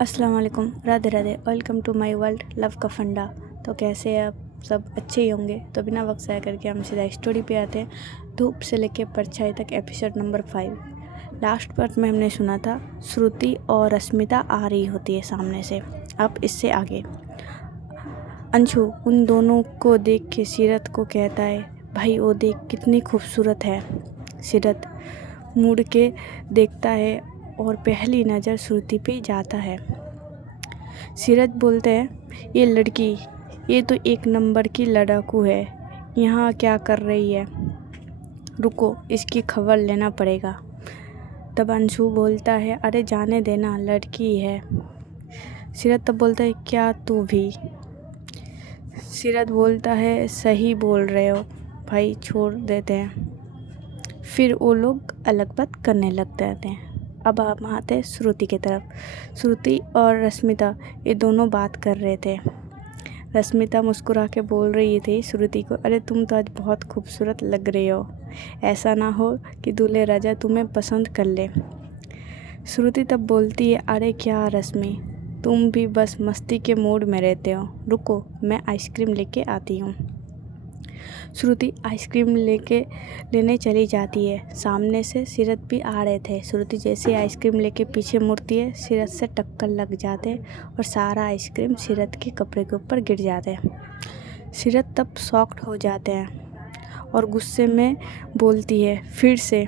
अस्सलाम वालेकुम, Radhe Radhe. Welcome to my world love का फंडा। तो कैसे हैं आप सब? अच्छे ही होंगे। तो बिना वक्त ज़ाया करके हम सीधा स्टोरी पे आते हैं। धूप से लेके परछाई तक, एपिसोड नंबर 5। लास्ट पार्ट में हमने सुना था श्रुति और रश्मिता आ रही होती है सामने से। अब इससे आगे अंशु उन दोनों को देख के सीरत को कहता है, भाई वो देख कितनी खूबसूरत है। सीरत मुड़ के देखता है और पहली नज़र श्रुति पे जाता है। सीरत बोलते हैं, ये लड़की, ये तो एक नंबर की लड़ाकू है, यहाँ क्या कर रही है? रुको, इसकी खबर लेना पड़ेगा। तब अंशु बोलता है, अरे जाने देना, लड़की है। सीरत तब बोलता है, क्या तू भी? सीरत बोलता है, सही बोल रहे हो भाई, छोड़ देते हैं। फिर वो लोग अलग बात करने लग जाते हैं। अब हम आते हैं श्रुति की तरफ। श्रुति और रश्मिता ये दोनों बात कर रहे थे। रश्मिता मुस्कुरा के बोल रही थी श्रुति को, अरे तुम तो आज बहुत खूबसूरत लग रही हो, ऐसा ना हो कि दूल्हे राजा तुम्हें पसंद कर ले। श्रुति तब बोलती है, अरे क्या रश्मि, तुम भी बस मस्ती के मूड में रहते हो, रुको मैं आइसक्रीम लेके आती हूँ। श्रुति आइसक्रीम लेने चली जाती है। सामने से सीरत भी आ रहे थे। श्रुति जैसे आइसक्रीम लेके पीछे मुड़ती है, सीरत से टक्कर लग जाते और सारा आइसक्रीम सीरत के कपड़े के ऊपर गिर जाते हैं। सीरत तब शॉक्ड हो जाते हैं और गुस्से में बोलती है, फिर से?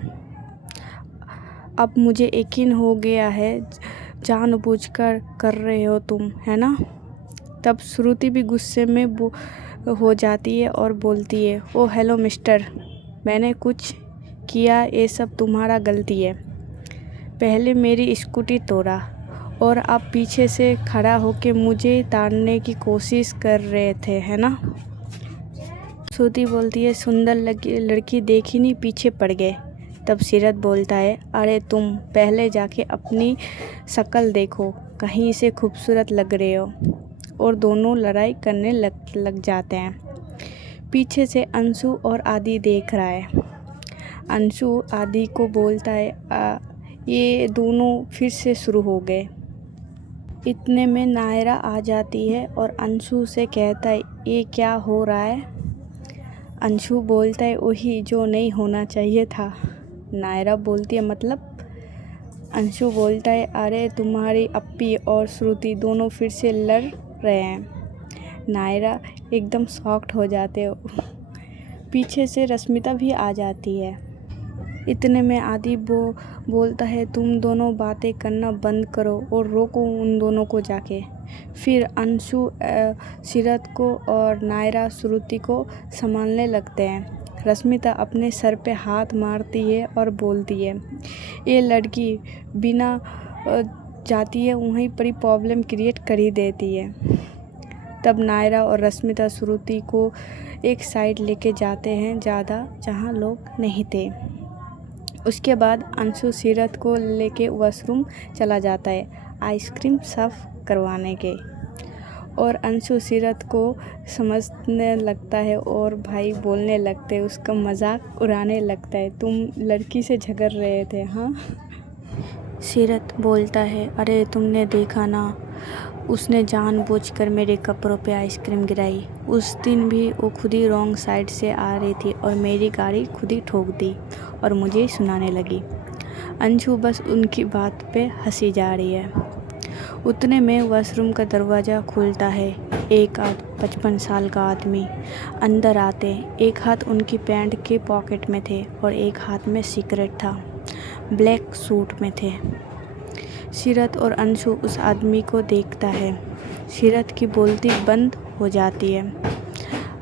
अब मुझे यकीन हो गया है, जानबूझकर कर रहे हो तुम, है ना? तब श्रुति भी गुस्से में हो जाती है और बोलती है, ओ हेलो मिस्टर, मैंने कुछ किया, ये सब तुम्हारा गलती है। पहले मेरी स्कूटी तोड़ा और आप पीछे से खड़ा होके मुझे ताड़ने की कोशिश कर रहे थे, है ना? श्रुति बोलती है, सुंदर लड़की देखी नहीं, पीछे पड़ गए। तब सीरत बोलता है, अरे तुम पहले जाके अपनी शक्ल देखो, कहीं से खूबसूरत लग रहे हो। और दोनों लड़ाई करने लग जाते हैं। पीछे से अंशु और आदि देख रहा है। अंशु आदि को बोलता है, ये दोनों फिर से शुरू हो गए। इतने में नायरा आ जाती है और अंशु से कहता है, ये क्या हो रहा है? अंशु बोलता है, वही जो नहीं होना चाहिए था। नायरा बोलती है, मतलब? अंशु बोलता है, अरे तुम्हारी अप्पी और श्रुति दोनों फिर से लड़ रहे हैं। नायरा एकदम शॉक्ड हो जाते हो। पीछे से रश्मिता भी आ जाती है। इतने में आदि बोलता है, तुम दोनों बातें करना बंद करो और रोको उन दोनों को जाके। फिर अंशु सीरत को और नायरा श्रुति को संभालने लगते हैं। रश्मिता अपने सर पे हाथ मारती है और बोलती है, ये लड़की बिना जाती है वहीं पर ही प्रॉब्लम क्रिएट कर ही देती है। तब नायरा और रश्मिता श्रुति को एक साइड लेके जाते हैं, ज़्यादा जहाँ लोग नहीं थे। उसके बाद अंशु सीरत को लेके वॉशरूम चला जाता है आइसक्रीम साफ करवाने के। और अंशु सीरत को समझने लगता है और भाई बोलने लगते हैं, उसका मजाक उड़ाने लगता है, तुम लड़की से झगड़ रहे थे, हाँ? सीरत बोलता है, अरे तुमने देखा ना, उसने जानबूझकर मेरे कपड़ों पे आइसक्रीम गिराई। उस दिन भी वो खुद ही रॉन्ग साइड से आ रही थी और मेरी गाड़ी खुद ही ठोक दी और मुझे सुनाने लगी। अंशु बस उनकी बात पे हंसी जा रही है। उतने में वॉशरूम का दरवाज़ा खुलता है। एक 55 साल का आदमी अंदर आते। एक हाथ उनकी पैंट के पॉकेट में थे और एक हाथ में सिगरेट था। ब्लैक सूट में थे। सीरत और अंशु उस आदमी को देखता है। सीरत की बोलती बंद हो जाती है।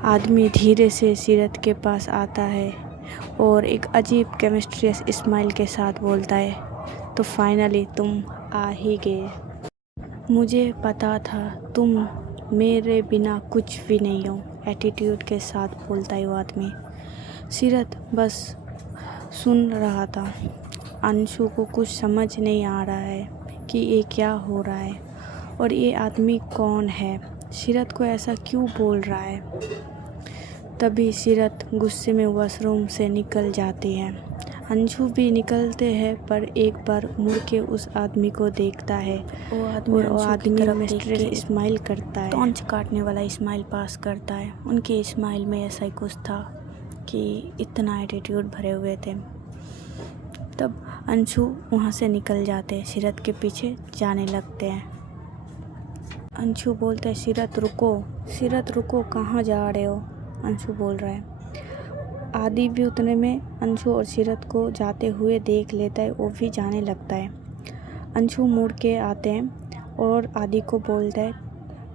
आदमी धीरे से सीरत के पास आता है और एक अजीब केमिस्ट्रियस स्माइल के साथ बोलता है, तो फाइनली तुम आ ही गए। मुझे पता था तुम मेरे बिना कुछ भी नहीं हो, एटीट्यूड के साथ बोलता है वो आदमी। सीरत बस सुन रहा था। अंशु को कुछ समझ नहीं आ रहा है कि ये क्या हो रहा है और ये आदमी कौन है, सीरत को ऐसा क्यों बोल रहा है। तभी सीरत गुस्से में वॉशरूम से निकल जाती है। अंशु भी निकलते हैं पर एक बार मुड़ के उस आदमी को देखता है। वो आदमी मिस्टीरियस स्माइल करता है, टॉन्च काटने वाला स्माइल पास करता है। उनकी स्माइल में ऐसा ही कुछ था कि इतना एटीट्यूड भरे हुए थे। तब अंशु वहाँ से निकल जाते हैं, सीरत के पीछे जाने लगते हैं। अंशु बोलते हैं सीरत रुको कहाँ जा रहे हो? अंशु बोल रहा है। आदि भी उतने में अंशु और सीरत को जाते हुए देख लेता है, वो भी जाने लगता है। अंशु मुड़ के आते हैं और आदि को बोलता है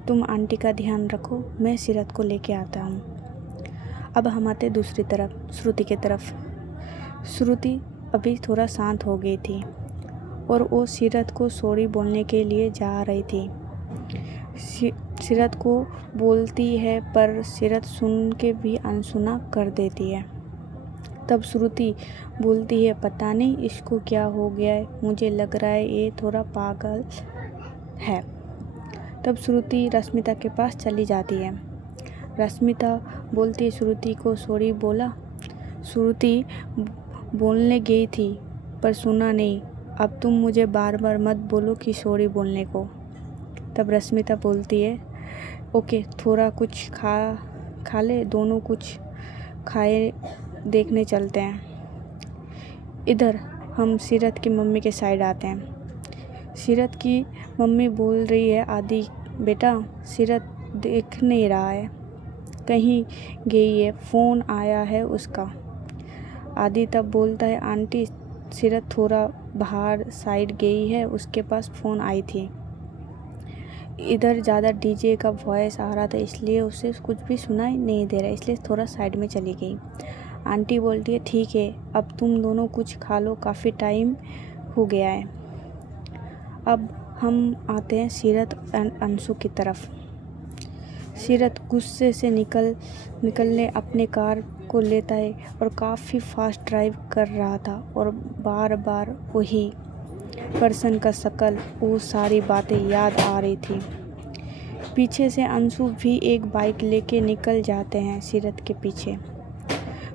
तुम आंटी का ध्यान रखो, मैं सीरत को लेके आता हूँ। अब हम आते दूसरी तरफ, श्रुति के तरफ। श्रुति अभी थोड़ा शांत हो गई थी और वो सीरत को सॉरी बोलने के लिए जा रही थी। सीरत को बोलती है पर सीरत सुन के भी अनसुना कर देती है। तब श्रुति बोलती है पता नहीं इसको क्या हो गया है, मुझे लग रहा है ये थोड़ा पागल है। तब श्रुति रश्मिता के पास चली जाती है। रश्मिता बोलती है श्रुति को सॉरी बोला। श्रुति बोलने गई थी पर सुना नहीं, अब तुम मुझे बार बार मत बोलो कि सॉरी बोलने को। तब रश्मिता बोलती है ओके थोड़ा कुछ खा ले, दोनों कुछ खाए देखने चलते हैं। इधर हम सीरत की मम्मी के साइड आते हैं। सीरत की मम्मी बोल रही है आदि बेटा सीरत देख नहीं रहा है, कहीं गई है, फ़ोन आया है उसका। आदि तब बोलता है आंटी सीरत थोड़ा बाहर साइड गई है, उसके पास फ़ोन आई थी। इधर ज़्यादा डीजे का वॉइस आ रहा था इसलिए उसे कुछ भी सुनाई नहीं दे रहा, इसलिए थोड़ा साइड में चली गई। आंटी बोलती है ठीक है अब तुम दोनों कुछ खा लो, काफ़ी टाइम हो गया है। अब हम आते हैं सीरत एंड अंशु की तरफ। सीरत गुस्से से निकलने अपने कार को लेता है और काफ़ी फास्ट ड्राइव कर रहा था और बार बार वही पर्सन का शक्ल, वो सारी बातें याद आ रही थी। पीछे से अंशु भी एक बाइक लेके निकल जाते हैं सीरत के पीछे।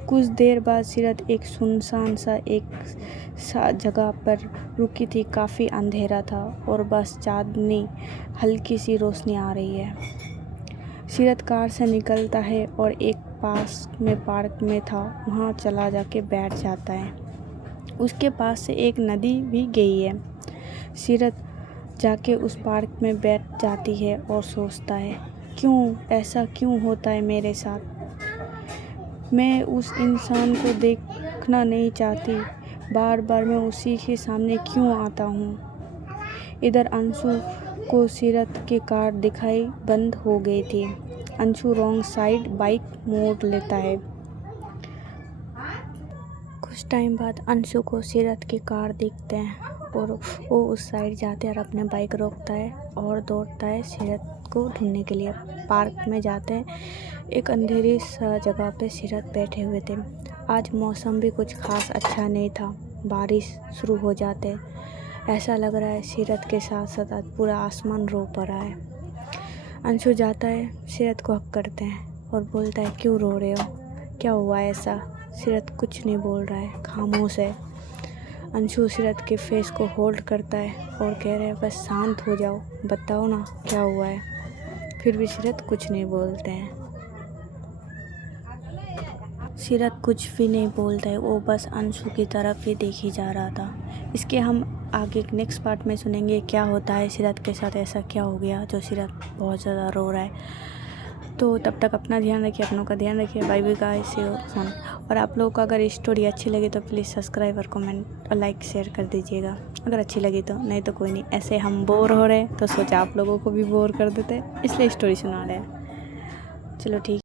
कुछ देर बाद सीरत एक सुनसान सा जगह पर रुकी थी, काफ़ी अंधेरा था और बस चांदनी हल्की सी रोशनी आ रही है। सीरत कार से निकलता है और एक पास में पार्क में था वहाँ चला जाके बैठ जाता है। उसके पास से एक नदी भी गई है। सीरत जाके उस पार्क में बैठ जाती है और सोचता है ऐसा क्यों होता है मेरे साथ, मैं उस इंसान को देखना नहीं चाहती, बार बार मैं उसी के सामने क्यों आता हूँ। इधर अंशु को सीरत की कार दिखाई बंद हो गई थी। अंशु रॉन्ग साइड बाइक मोड़ लेता है। कुछ टाइम बाद अंशु को सीरत की कार दिखते हैं और वो उस साइड जाते हैं और अपने बाइक रोकता है और दौड़ता है सीरत को ढूंढने के लिए। पार्क में जाते हैं, एक अंधेरी सा जगह पे सीरत बैठे हुए थे। आज मौसम भी कुछ खास अच्छा नहीं था, बारिश शुरू हो जाते, ऐसा लग रहा है सीरत के साथ साथ आज पूरा आसमान रो पड़ा है। अंशु जाता है, सीरत को हक करते हैं और बोलता है क्यों रो रहे हो, क्या हुआ ऐसा। सीरत कुछ नहीं बोल रहा है, खामोश है। अंशु सीरत के फेस को होल्ड करता है और कह रहे हैं बस शांत हो जाओ, बताओ ना क्या हुआ है। फिर भी सीरत कुछ नहीं बोलते हैं। सीरत कुछ भी नहीं बोलता है, वो बस अंशु की तरफ ही देखी जा रहा था। इसके हम आगे नेक्स्ट पार्ट में सुनेंगे क्या होता है सीरत के साथ, ऐसा क्या हो गया जो सीरत बहुत ज़्यादा रो रहा है। तो तब तक अपना ध्यान रखिए, अपनों का ध्यान रखिए। Bye bye guys, see you soon. और आप लोगों को अगर स्टोरी अच्छी लगी तो प्लीज़ सब्सक्राइब और कमेंट और लाइक शेयर कर दीजिएगा अगर अच्छी लगी तो, नहीं तो कोई नहीं। ऐसे हम बोर हो रहे हैं तो सोचा आप लोगों को भी बोर कर देते, इसलिए स्टोरी सुना रहे हैं। चलो ठीक।